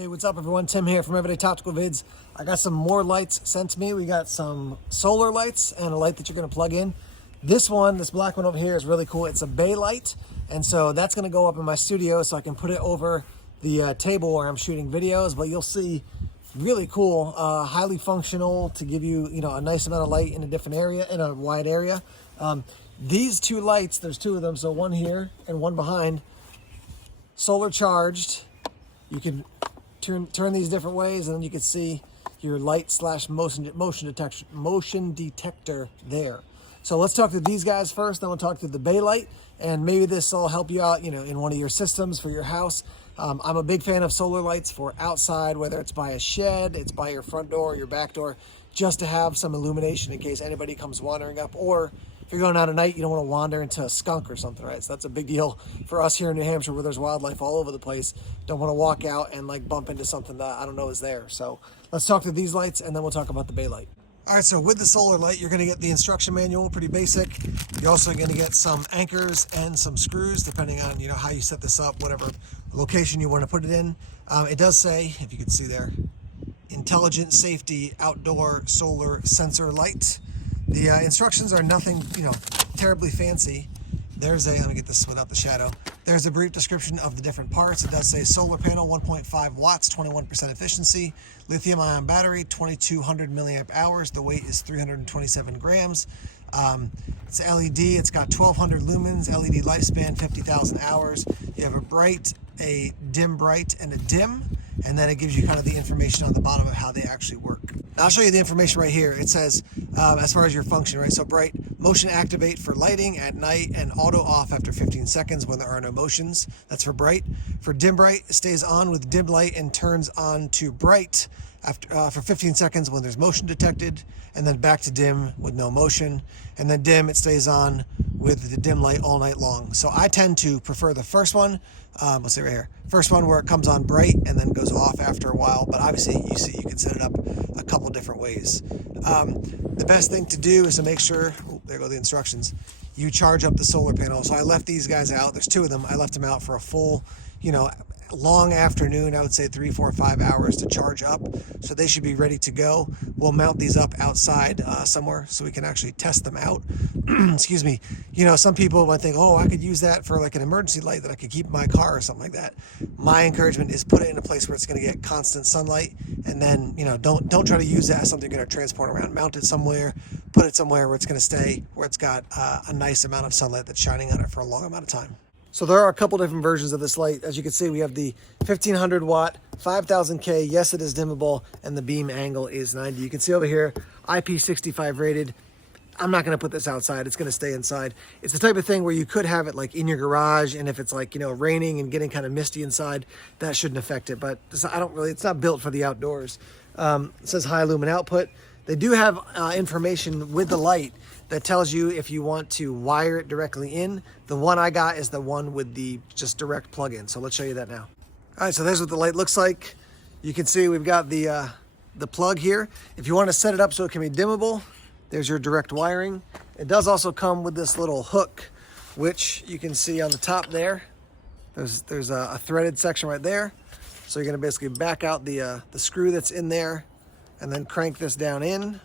Hey, what's up everyone? Tim here from Everyday Tactical Vids. I got some more lights sent to me. We got some solar lights and a light that you're gonna plug in. This one, this black one over here is really cool. It's a bay light. And so that's gonna go up in my studio so I can put it over the table where I'm shooting videos, but you'll see really cool, highly functional to give you, a nice amount of light in a different area, in a wide area. These two lights, there's two of them. So one here and one behind, solar charged. You can turn these different ways, and then you can see your light slash motion detector there. So let's talk to these guys first, then we'll talk to the bay light, and maybe this will help you out, in one of your systems for your house. I'm a big fan of solar lights for outside, whether it's by a shed, it's by your front door, your back door, just to have some illumination in case anybody comes wandering up, or if you're going out at night, you don't want to wander into a skunk or something, right? So that's a big deal for us here in New Hampshire where there's wildlife all over the place. Don't want to walk out and bump into something that I don't know is there. So let's talk to these lights and then we'll talk about the bay light. All right, so with the solar light, you're going to get the instruction manual, pretty basic. You're also going to get some anchors and some screws, depending on how you set this up, whatever location you want to put it in. It does say, if you can see there, intelligent safety outdoor solar sensor light. The instructions are nothing, terribly fancy. Let me get this without the shadow. There's a brief description of the different parts. It does say solar panel, 1.5 watts, 21% efficiency. Lithium ion battery, 2200 milliamp hours. The weight is 327 grams. It's LED, it's got 1200 lumens, LED lifespan, 50,000 hours. You have a bright, a dim bright, and a dim. And then it gives you kind of the information on the bottom of how they actually work. I'll show you the information right here. It says, as far as your function, right? So bright, motion activate for lighting at night and auto off after 15 seconds when there are no motions. That's for bright. For dim bright, it stays on with dim light and turns on to bright after for 15 seconds when there's motion detected, and then back to dim with no motion. And then dim, it stays on with the dim light all night long. So I tend to prefer the first one. Let's see right here. First one where it comes on bright and then goes off after a while, but obviously you can set it up a couple different ways. The best thing to do is to make sure, there go the instructions, you charge up the solar panel. So I left these guys out. There's two of them. I left them out for a full, long afternoon. I would say 3, 4, 5 hours to charge up. So they should be ready to go. We'll mount these up outside somewhere so we can actually test them out. Excuse me. Some people might think, oh, I could use that for like an emergency light that I could keep in my car or something like that. My encouragement is put it in a place where it's going to get constant sunlight, and then, don't try to use that as something you're going to transport around. Mount it somewhere, put it somewhere where it's going to stay, where it's got a nice amount of sunlight that's shining on it for a long amount of time. So there are a couple different versions of this light. As you can see, we have the 1500 watt, 5000K. Yes, it is dimmable, and the beam angle is 90. You can see over here, IP65 rated. I'm not going to put this outside. It's going to stay inside. It's the type of thing where you could have it like in your garage, and if it's like, raining and getting kind of misty inside, that shouldn't affect it. But it's not built for the outdoors. It says high lumen output. They do have information with the light that tells you if you want to wire it directly in. The one I got is the one with the just direct plug-in. So let's show you that now. All right, so there's what the light looks like. You can see we've got the plug here. If you want to set it up so it can be dimmable, there's your direct wiring. It does also come with this little hook, which you can see on the top there. There's a threaded section right there. So you're gonna basically back out the screw that's in there and then crank this down in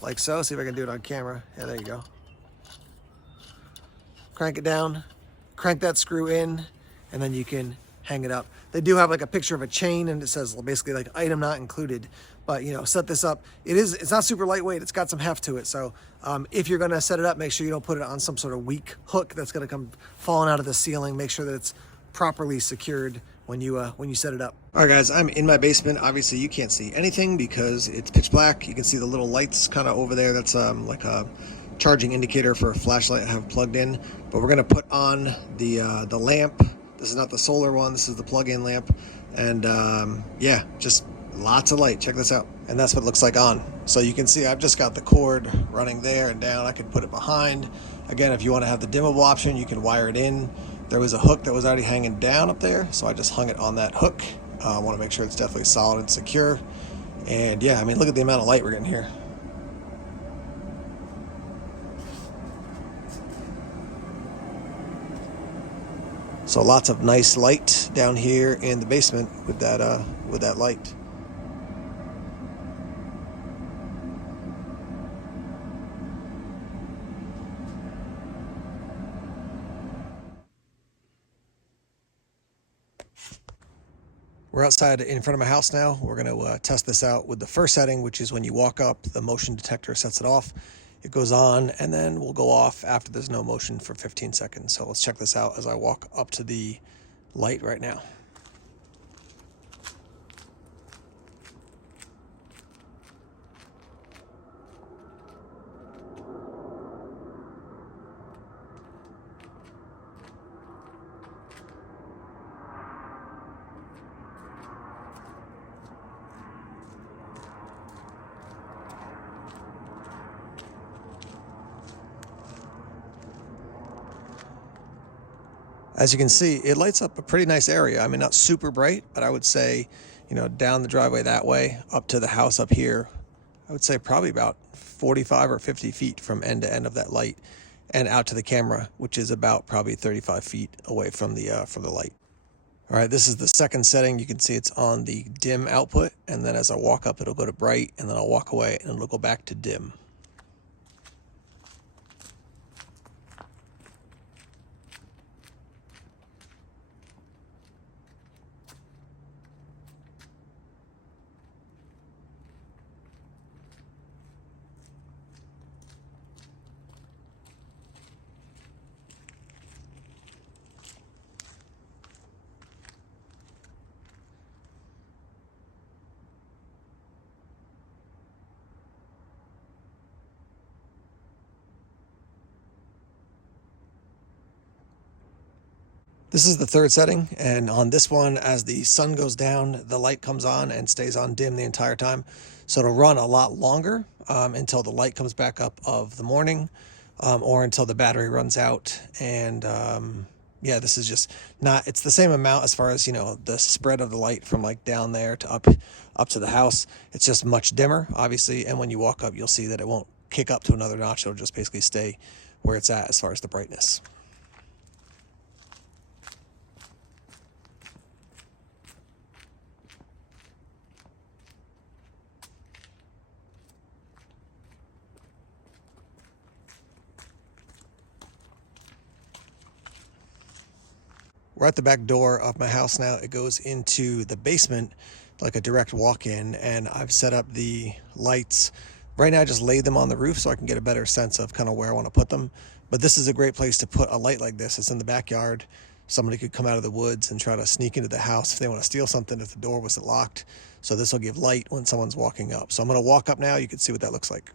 like so. See if I can do it on camera. Yeah, there you go. Crank it down, crank that screw in, and then you can hang it up. They do have like a picture of a chain, and it says basically like item not included. But set this up. It's not super lightweight. It's got some heft to it. So if you're gonna set it up, make sure you don't put it on some sort of weak hook that's gonna come falling out of the ceiling. Make sure that it's properly secured when you set it up. All right, guys, I'm in my basement. Obviously, you can't see anything because it's pitch black. You can see the little lights kind of over there. That's like a charging indicator for a flashlight I have plugged in. But we're gonna put on the lamp. This is not the solar one. This is the plug-in lamp. And yeah, just lots of light. Check this out. And that's what it looks like on. So you can see I've just got the cord running there and down. I could put it behind. Again, if you want to have the dimmable option, you can wire it in. There was a hook that was already hanging down up there, so I just hung it on that hook. I want to make sure it's definitely solid and secure. And yeah, I mean, look at the amount of light we're getting here. So So lots of nice light down here in the basement with that light. We're outside in front of my house now. We're going to test this out with the first setting, which is when you walk up, the motion detector sets it off. It goes on, and then we'll go off after there's no motion for 15 seconds. So let's check this out as I walk up to the light right now. As you can see, it lights up a pretty nice area. I mean, not super bright, but I would say, down the driveway that way, up to the house up here, I would say probably about 45 or 50 feet from end to end of that light, and out to the camera, which is about probably 35 feet away from the light. All right, this is the second setting. You can see it's on the dim output, and then as I walk up, it'll go to bright, and then I'll walk away, and it'll go back to dim. This is the third setting, and on this one, as the sun goes down, the light comes on and stays on dim the entire time. So it'll run a lot longer until the light comes back up of the morning, or until the battery runs out. And yeah, this is just not, it's the same amount as far as, the spread of the light from like down there to up to the house. It's just much dimmer, obviously. And when you walk up, you'll see that it won't kick up to another notch. It'll just basically stay where it's at as far as the brightness. We're at the back door of my house now. It goes into the basement, like a direct walk-in, and I've set up the lights. Right now I just laid them on the roof so I can get a better sense of kind of where I want to put them. But this is a great place to put a light like this. It's in the backyard. Somebody could come out of the woods and try to sneak into the house if they want to steal something if the door wasn't locked. So this will give light when someone's walking up. So I'm going to walk up now. You can see what that looks like.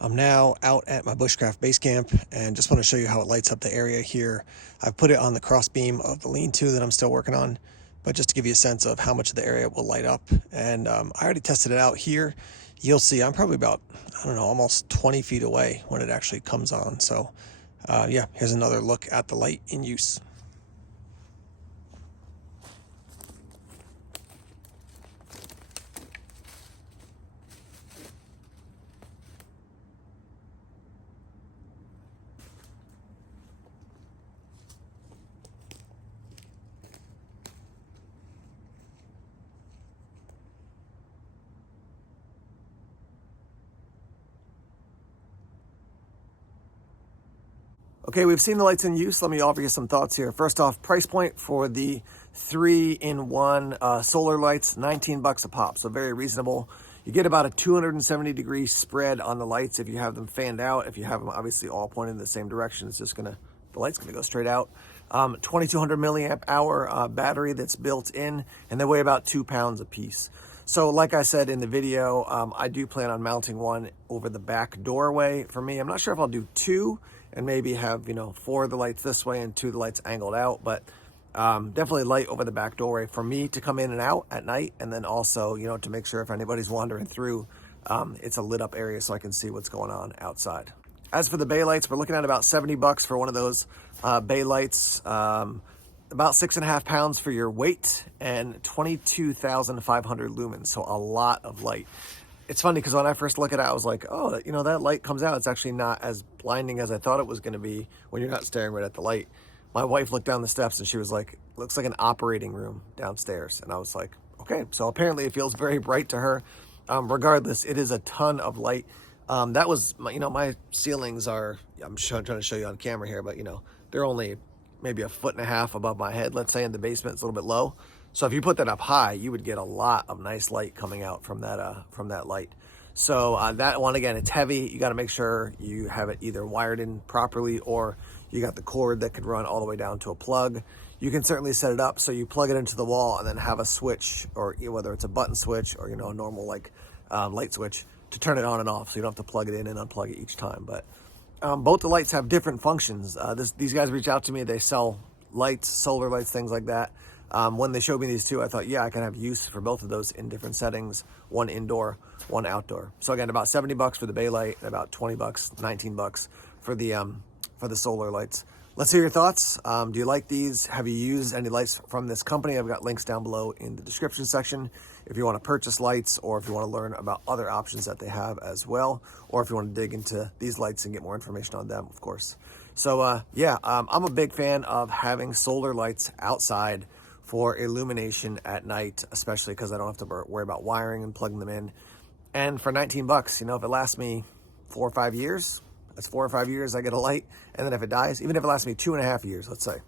I'm now out at my bushcraft base camp and just want to show you how it lights up the area here. I've put it on the cross beam of the lean-to that I'm still working on, but just to give you a sense of how much of the area will light up. And I already tested it out here. You'll see I'm probably about, almost 20 feet away when it actually comes on. So yeah, here's another look at the light in use. Okay, we've seen the lights in use. Let me offer you some thoughts here. First off, price point for the 3-in-1 solar lights, $19 a pop, so very reasonable. You get about a 270-degree spread on the lights if you have them fanned out. If you have them obviously all pointed in the same direction, it's just the light's gonna go straight out. 2200 milliamp hour battery that's built in, and they weigh about 2 pounds a piece. So like I said in the video, I do plan on mounting one over the back doorway for me. I'm not sure if I'll do two and maybe have, 4 of the lights this way and 2 of the lights angled out, but definitely light over the back doorway for me to come in and out at night, and then also, you know, to make sure if anybody's wandering through, it's a lit up area so I can see what's going on outside. As for the bay lights, we're looking at about $70 for one of those bay lights, about 6.5 pounds for your weight, and 22,500 lumens, so a lot of light. It's funny because when I first look at it, I was like, oh, you know, that light comes out. It's actually not as blinding as I thought it was going to be when you're not staring right at the light. My wife looked down the steps and she was like, looks like an operating room downstairs. And I was like, okay, so apparently it feels very bright to her. Regardless, it is a ton of light. That was, you know, my ceilings are, I'm trying to show you on camera here, but, you know, they're only maybe 1.5 feet above my head. Let's say in the basement, it's a little bit low. So if you put that up high, you would get a lot of nice light coming out from that light. So that one, again, it's heavy. You got to make sure you have it either wired in properly, or you got the cord that could run all the way down to a plug. You can certainly set it up so you plug it into the wall and then have a switch, or whether it's a button switch or, you know, a normal like light switch to turn it on and off, so you don't have to plug it in and unplug it each time. But both the lights have different functions. These guys reached out to me. They sell lights, solar lights, things like that. When they showed me these two, I thought, yeah, I can have use for both of those in different settings, one indoor, one outdoor. So again, about $70 for the bay light, and about $20, $19 for the solar lights. Let's hear your thoughts. Do you like these? Have you used any lights from this company? I've got links down below in the description section if you want to purchase lights, or if you want to learn about other options that they have as well, or if you want to dig into these lights and get more information on them, of course. So yeah, I'm a big fan of having solar lights outside for illumination at night, especially because I don't have to worry about wiring and plugging them in. And for $19, you know, if it lasts me 4 or 5 years, that's 4 or 5 years I get a light. And then if it dies, even if it lasts me 2.5 years, let's say,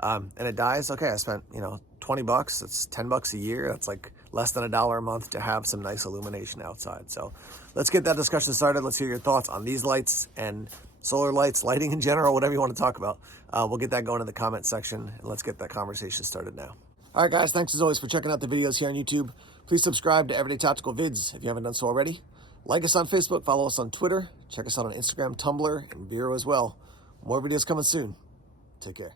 and it dies, okay, I spent, you know, $20, that's $10 a year. That's like less than $1 a month to have some nice illumination outside. So let's get that discussion started. Let's hear your thoughts on these lights and solar lights, lighting in general, whatever you want to talk about. We'll get that going in the comment section, and let's get that conversation started now. All right, guys, thanks as always for checking out the videos here on YouTube. Please subscribe to Everyday Tactical Vids if you haven't done so already. Like us on Facebook, follow us on Twitter, check us out on Instagram, Tumblr, and Vero as well. More videos coming soon. Take care.